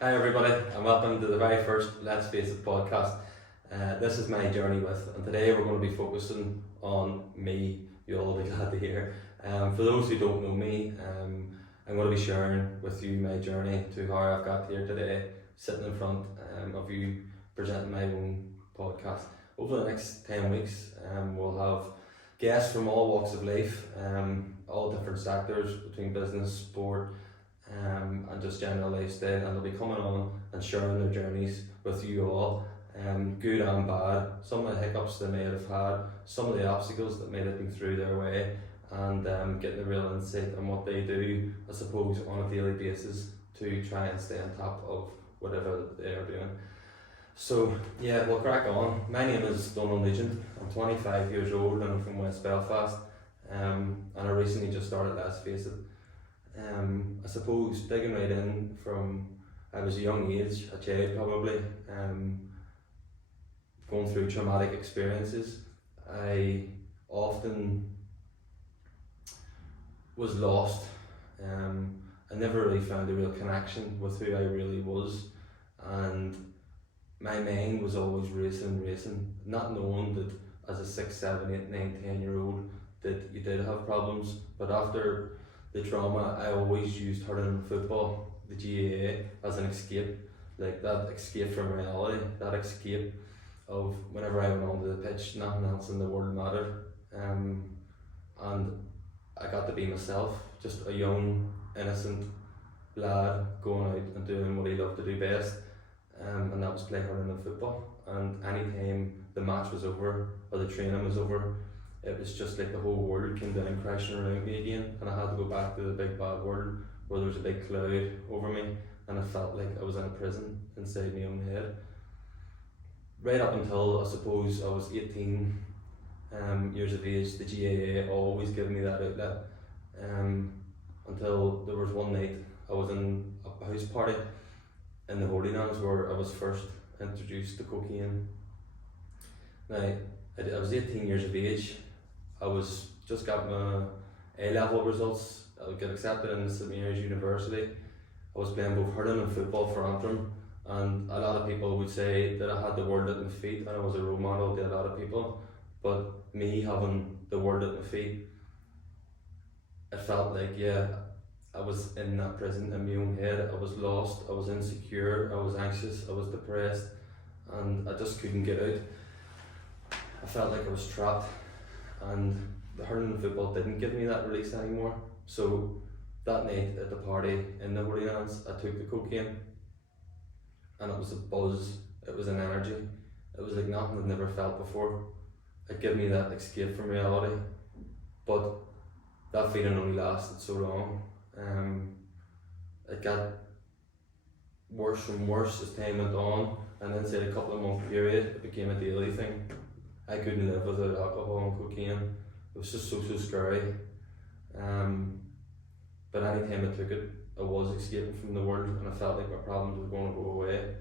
Hi everybody, and welcome to the very first Let's Face It podcast. This is my journey and today we're going to be focusing on me. You'll all be glad to hear. For those who don't know me, I'm going to be sharing with you my journey to how I've got here today, sitting in front of you, presenting my own podcast. Over the next 10 weeks, we'll have guests from all walks of life, all different sectors between business, sport, and just general lifestyle, and they'll be coming on and sharing their journeys with you all, good and bad, some of the hiccups they may have had, some of the obstacles that may have been through their way, and getting a real insight on what they do, I suppose, on a daily basis to try and stay on top of whatever they are doing. So yeah, we'll crack on. My name is Donald Nugent. I'm 25 years old and I'm from West Belfast, and I recently just started Let's Face It. I suppose digging right in from I was a young age, a child probably, going through traumatic experiences. I often was lost. I never really found a real connection with who I really was, and my mind was always racing, not knowing that as a 6, 7, 8, 9, 10-year-old that you did have problems. But after the trauma, I always used hurling and football, the GAA, as an escape, like that escape from reality, that escape of whenever I went onto the pitch, nothing else in the world mattered. And I got to be myself, just a young, innocent lad going out and doing what he loved to do best, and that was play hurling and football. And anytime the match was over or the training was over, it was just like the whole world came down crashing around me again, and I had to go back to the big bad world where there was a big cloud over me, and I felt like I was in a prison inside my own head. Right up until I suppose I was 18 years of age, the GAA always gave me that outlet, until there was one night I was in a house party in the Holy Lands where I was first introduced to cocaine. Now, I was 18 years of age. I was just got my A-level results. I got accepted into St Mary's University. I was playing both hurling and football for Antrim, and a lot of people would say that I had the world at my feet and I was a role model to a lot of people. But me having the world at my feet, it felt like, yeah, I was in that prison in my own head. I was lost, I was insecure, I was anxious, I was depressed, and I just couldn't get out. I felt like I was trapped, and the hurling and football didn't give me that release anymore. So that night at the party in the Holy Lands, I took the cocaine, and it was a buzz, it was an energy, it was like nothing I'd never felt before. It gave me that escape from reality, but that feeling only lasted so long. It got worse and worse as time went on, and inside a couple of month period, it became a daily thing. I couldn't live without alcohol and cocaine. It was just so scary. But anytime I took it, I was escaping from the world, and I felt like my problems were going to go away.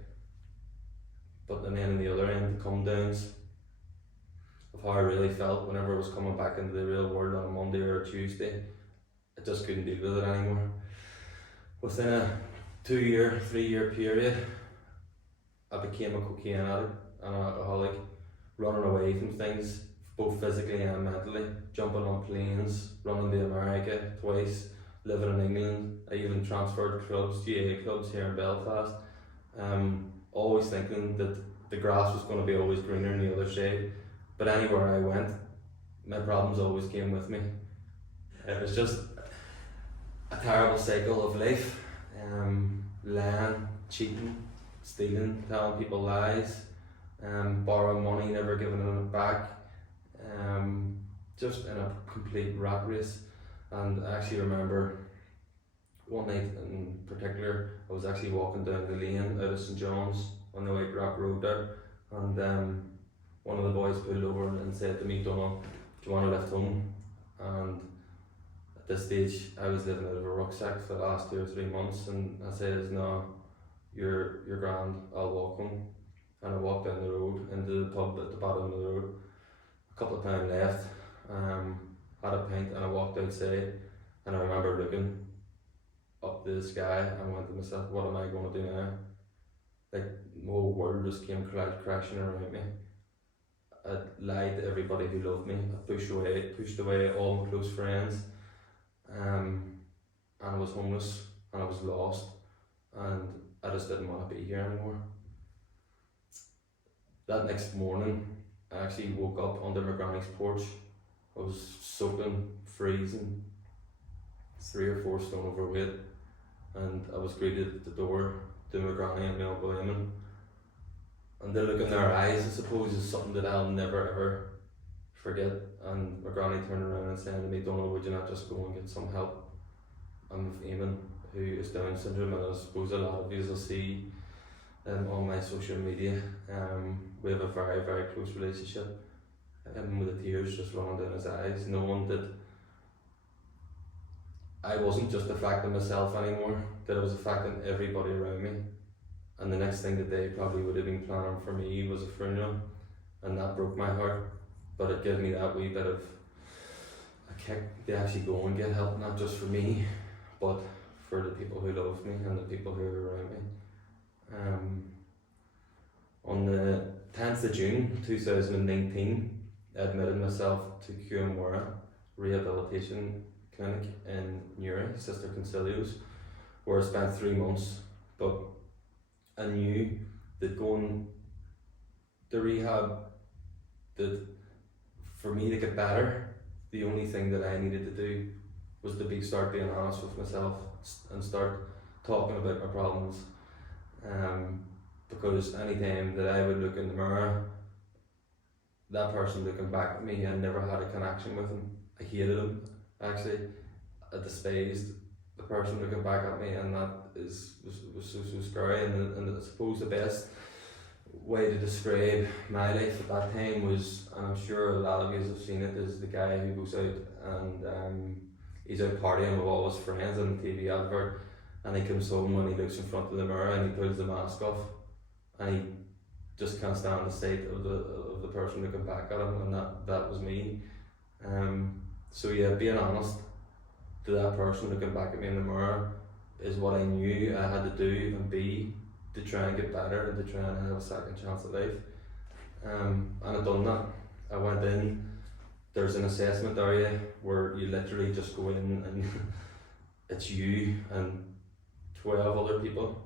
But then on the other end, the come downs of how I really felt whenever I was coming back into the real world on a Monday or a Tuesday, I just couldn't deal with it anymore. Within a 2-year, 3-year period, I became a cocaine addict and an alcoholic, running away from things, both physically and mentally, jumping on planes, running to America twice, living in England. I even transferred clubs, GAA clubs here in Belfast, always thinking that the grass was going to be always greener on the other side. But anywhere I went, my problems always came with me. It was just a terrible cycle of life, lying, cheating, stealing, telling people lies, borrowing money, never giving it back, just in a complete rat race. And I actually remember one night in particular, I was actually walking down the lane out of St John's on the White Rock Road there, and one of the boys pulled over and said to me, "Donald, do you want to lift home?" And at this stage, I was living out of a rucksack for the last 2 or 3 months, and I said, "No, you're grand, I'll walk home." And I walked down the road into the pub at the bottom of the road. A couple of times left, had a pint, and I walked outside, and I remember looking up to the sky and went to myself, what am I going to do now? Like, the whole world just came crashing around me. I lied to everybody who loved me. I pushed away all my close friends. And I was homeless and I was lost and I just didn't want to be here anymore. That next morning, I actually woke up under my granny's porch. I was soaking, freezing, 3 or 4 stone overweight, and I was greeted at the door to my granny and my uncle Eamon. And the look in their eyes, I suppose, is something that I'll never ever forget. And my granny turned around and said to me, Donal, would you not just go and get some help? I'm with Eamon, who is Down syndrome, and I suppose a lot of you will see on my social media. We have a very, very close relationship. With the tears just running down his eyes, knowing that I wasn't just affecting myself anymore, that I was affecting everybody around me. And the next thing that they probably would have been planning for me was a funeral, and that broke my heart. But it gave me that wee bit of a kick to actually go and get help, not just for me, but for the people who loved me and the people who were around me. On the 10th of June 2019, I admitted myself to Cúamara Rehabilitation Clinic in Newry, Sister Concilio's, where I spent 3 months. But I knew that going to rehab, that for me to get better, the only thing that I needed to do was to start being honest with myself and start talking about my problems. Because any time that I would look in the mirror, that person looking back at me, I never had a connection with him. I hated him, actually. I despised the person looking back at me, and that was so scary. And I suppose the best way to describe my life at that time was, and I'm sure a lot of you have seen it, is the guy who goes out and he's out partying with all his friends in the TV advert, and he comes home and he looks in front of the mirror and he pulls the mask off, and he just can't stand the sight of the person looking back at him, and that was me. So yeah, being honest to that person looking back at me in the mirror is what I knew I had to do and be to try and get better and to try and have a second chance at life. And I done that. I went in, there's an assessment area where you literally just go in and it's you and 12 other people.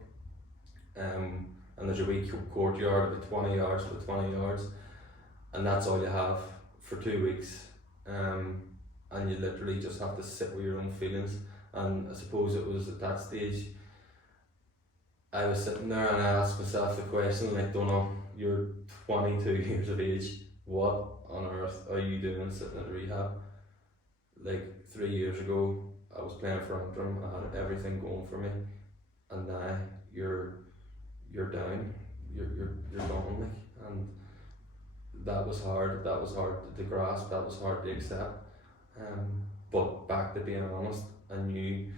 And there's a wee courtyard about 20 yards by 20 yards, and that's all you have for 2 weeks. And you literally just have to sit with your own feelings. And I suppose it was at that stage I was sitting there and I asked myself the question, like, Donal, you're 22 years of age, what on earth are you doing sitting in rehab? Like 3 years ago I was playing for Antrim, I had everything going for me, and now you're down, you're gone, like. And that was hard to grasp, that was hard to accept. But back to being honest, I knew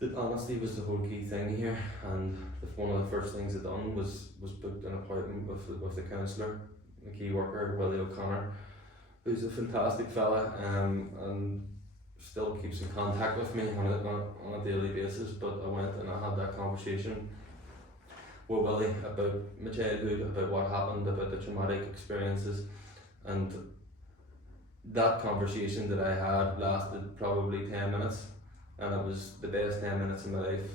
that honesty was the whole key thing here, and one of the first things I done was booked an appointment with the counsellor, the key worker, Willie O'Connor, who's a fantastic fella, and still keeps in contact with me on a daily basis. But I went and I had that conversation with Willie about my childhood, about what happened, about the traumatic experiences, and that conversation that I had lasted probably 10 minutes, and it was the best 10 minutes of my life.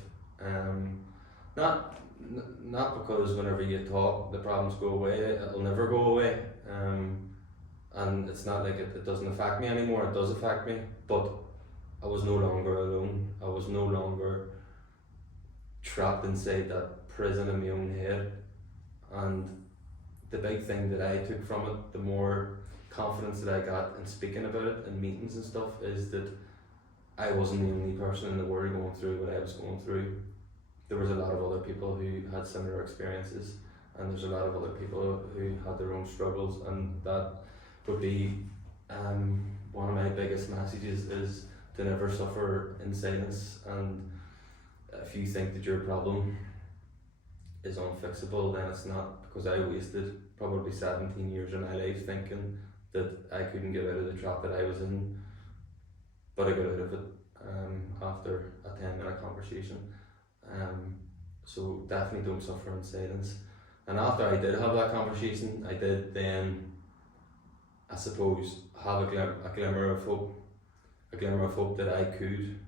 Not because whenever you talk the problems go away, it'll never go away, and it's not like it doesn't affect me anymore, it does affect me, but I was no longer alone. I was no longer trapped inside that prison in my own head. And the big thing that I took from it, the more confidence that I got in speaking about it in meetings and stuff, is that I wasn't the only person in the world going through what I was going through. There was a lot of other people who had similar experiences, and there's a lot of other people who had their own struggles, and that would be one of my biggest messages, is to never suffer in silence. And if you think that your problem is unfixable, then it's not, because I wasted probably 17 years of my life thinking that I couldn't get out of the trap that I was in, but I got out of it. after a 10-minute conversation. So definitely don't suffer in silence. And after I did have that conversation, I did then, I suppose, have a glimmer of hope that I could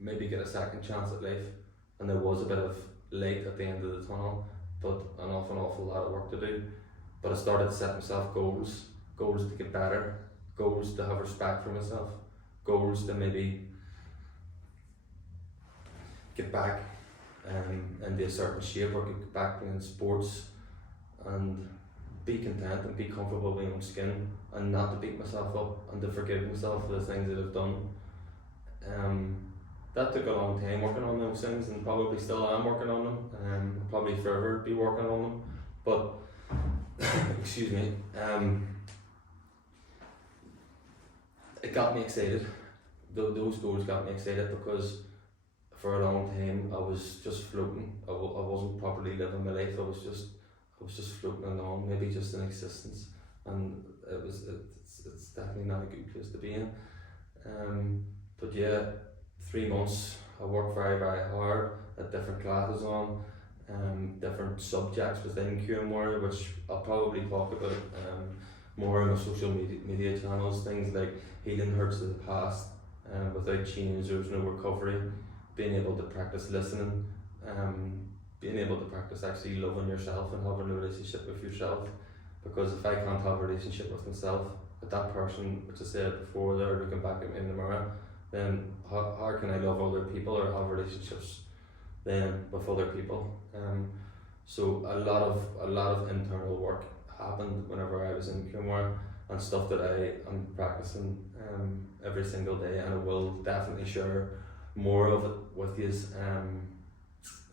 maybe get a second chance at life, and there was a bit of light at the end of the tunnel, but an awful lot of work to do. But I started to set myself goals to get better, goals to have respect for myself, goals to maybe get back into a certain shape, or get back in sports, and be content and be comfortable in my own skin, and not to beat myself up, and to forgive myself for the things that I've done. That took a long time working on those things, and probably still am working on them. Probably forever be working on them, but excuse me. It got me excited. Those goals got me excited because for a long time I was just floating. I wasn't properly living my life. I was just floating along, maybe just in existence, and it's definitely not a good place to be in. But yeah, 3 months I worked very hard at different classes on different subjects within QM which I'll probably talk about more on my social media channels. Things like healing hurts of the past, without change there's no recovery, being able to practice listening, being able to practice actually loving yourself and having a relationship with yourself. Because if I can't have a relationship with myself, with that person, which I said before, they're looking back at me in the mirror, then how can I love other people or have relationships then with other people? So a lot of internal work happened whenever I was in QM, and stuff that I am practicing every single day, and I will definitely share more of it with you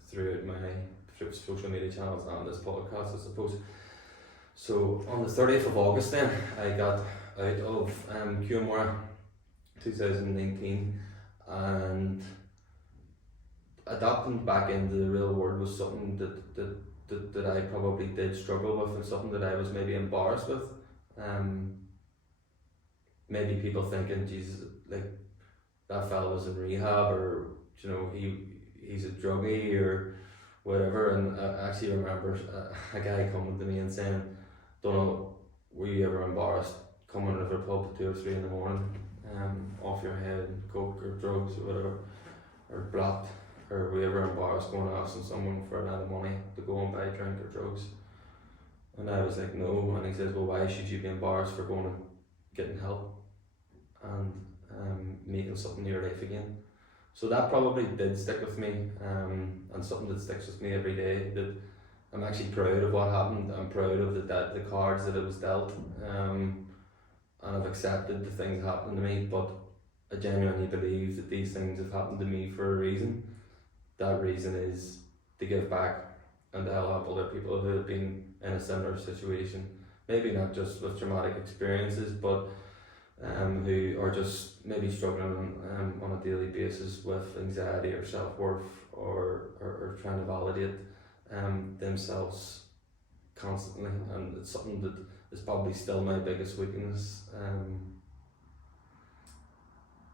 through social media channels and this podcast, I suppose. So on the 30th of August then, I got out of QM 2019, and adapting back into the real world was something that I probably did struggle with, and something that I was maybe embarrassed with. Maybe people thinking, Jesus, like that fella was in rehab, or you know, he's a druggie or whatever. And I actually remember a guy coming to me and saying, don't know, were you ever embarrassed coming to the pub at 2 or 3 in the morning, off your head, coke or drugs or whatever, or blocked, or were you ever embarrassed going and asking someone for a lot of money to go and buy a drink or drugs? And I was like, no. And he says, well, why should you be embarrassed for going and getting help and making something in your life again? So that probably did stick with me, and something that sticks with me every day, that I'm actually proud of what happened. I'm proud of the cards that I was dealt, and I've accepted the things that happened to me, but I genuinely believe that these things have happened to me for a reason. That reason is to give back and to help other people who have been in a similar situation, maybe not just with traumatic experiences, but who are just maybe struggling on a daily basis with anxiety or self-worth, or trying to validate themselves constantly. And it's something that is probably still my biggest weakness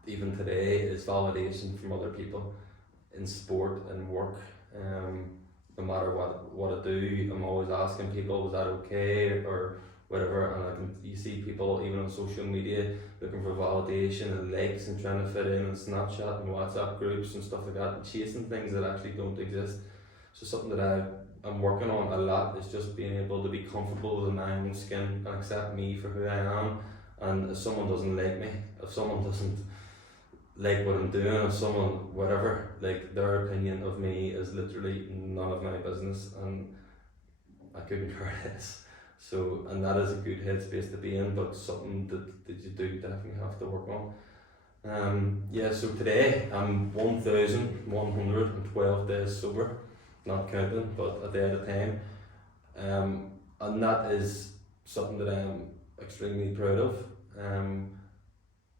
even today, is validation from other people in sport and work. No matter what I do, I'm always asking people, was that okay or whatever, and you see people even on social media looking for validation and likes and trying to fit in and Snapchat and WhatsApp groups and stuff like that, and chasing things that actually don't exist. So something that I'm working on a lot is just being able to be comfortable with my own skin and accept me for who I am. And if someone doesn't like me, if someone doesn't like what I'm doing, if someone whatever, like, their opinion of me is literally none of my business, and I couldn't care less. So, and that is a good headspace to be in, but something that you do definitely have to work on. So today I'm 1,112 days sober, not counting, but a day at a time. And that is something that I am extremely proud of.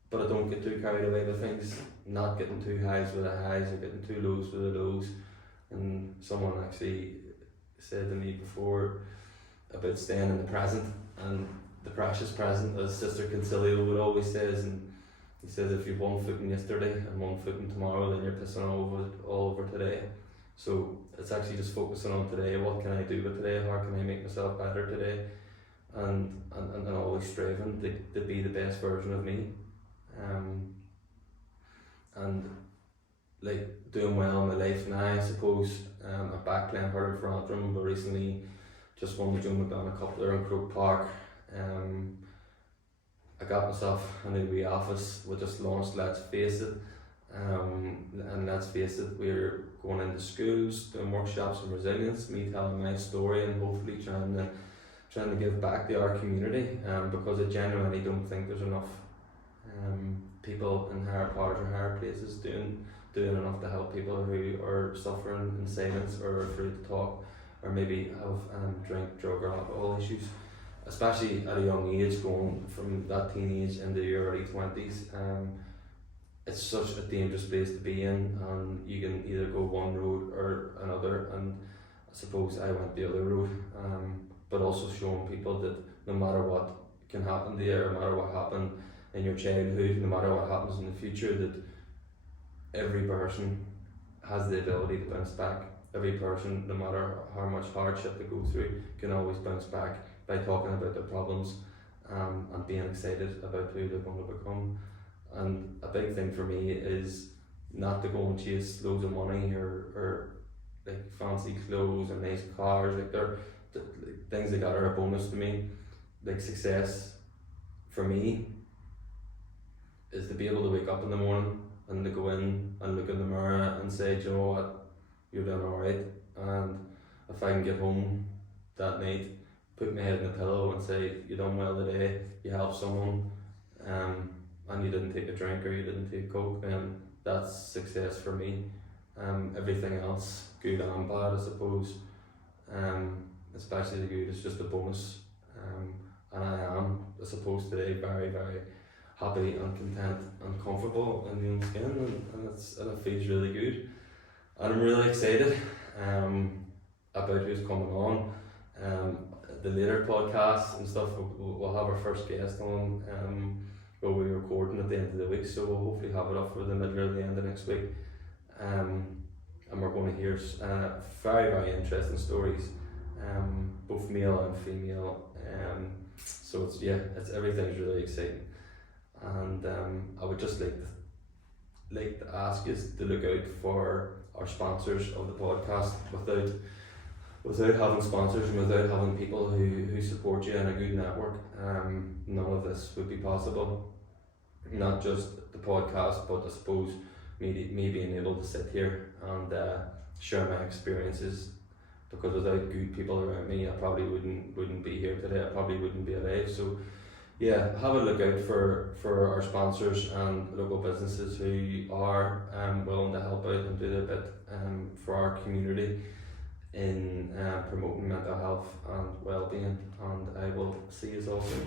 But I don't get too carried away with things, not getting too highs with the highs or getting too lows with the lows. And someone actually said to me before about staying in the present and the precious present, as Sister Concilio would always says, and he says if you've one foot in yesterday and one foot in tomorrow, then you're pissing all over today. So it's actually just focusing on today. What can I do with today? How can I make myself better today? And always striving to be the best version of me. And like doing well in my life now, I suppose. I'm back playing hurling for Antrim, but recently just won the Joe McDonagh Cup there in Croke Park. I got myself a new wee office. We just launched Let's Face It. And let's face it, we're going into schools, doing workshops on resilience, me telling my story and hopefully trying to give back to our community, because I genuinely don't think there's enough people in higher powers or higher places doing enough to help people who are suffering in silence or afraid to talk, or maybe have drug or alcohol issues, especially at a young age, going from that teenage into your early 20s. It's such a dangerous place to be in, and you can either go one road or another, and I suppose I went the other road, but also showing people that no matter what can happen to you, or no matter what happened in your childhood, no matter what happens in the future, that every person has the ability to bounce back. Every person, no matter how much hardship they go through, can always bounce back by talking about their problems, and being excited about who they're going to become. And a big thing for me is not to go and chase loads of money or like fancy clothes and nice cars. Like they're like things like that are a bonus to me. Like success for me is to be able to wake up in the morning and to go in and look in the mirror and say, do you know what, you're doing alright. And if I can get home that night, put my head in the pillow and say, you done well today, you helped someone, and you didn't take a drink or you didn't take coke, then that's success for me. Everything else, good and bad, I suppose, especially the good, is just a bonus. And I am, I suppose, today very, very happy and content and comfortable in my own skin, and it feels really good. And I'm really excited about who's coming on. The later podcasts and stuff, we'll have our first guest on. We'll be recording at the end of the week, so we'll hopefully have it up for the middle or the end of next week. And we're going to hear very, very interesting stories, both male and female. So it's everything's really exciting. And I would just like to ask you to look out for our sponsors of the podcast. Without having sponsors and without having people who support you in a good network, none of this would be possible. Not just the podcast, but I suppose me being able to sit here and share my experiences, because without good people around me, I probably wouldn't be here today. I probably wouldn't be alive. So yeah, have a look out for our sponsors and local businesses who are willing to help out and do their bit for our community in promoting mental health and well-being. And I will see you all soon.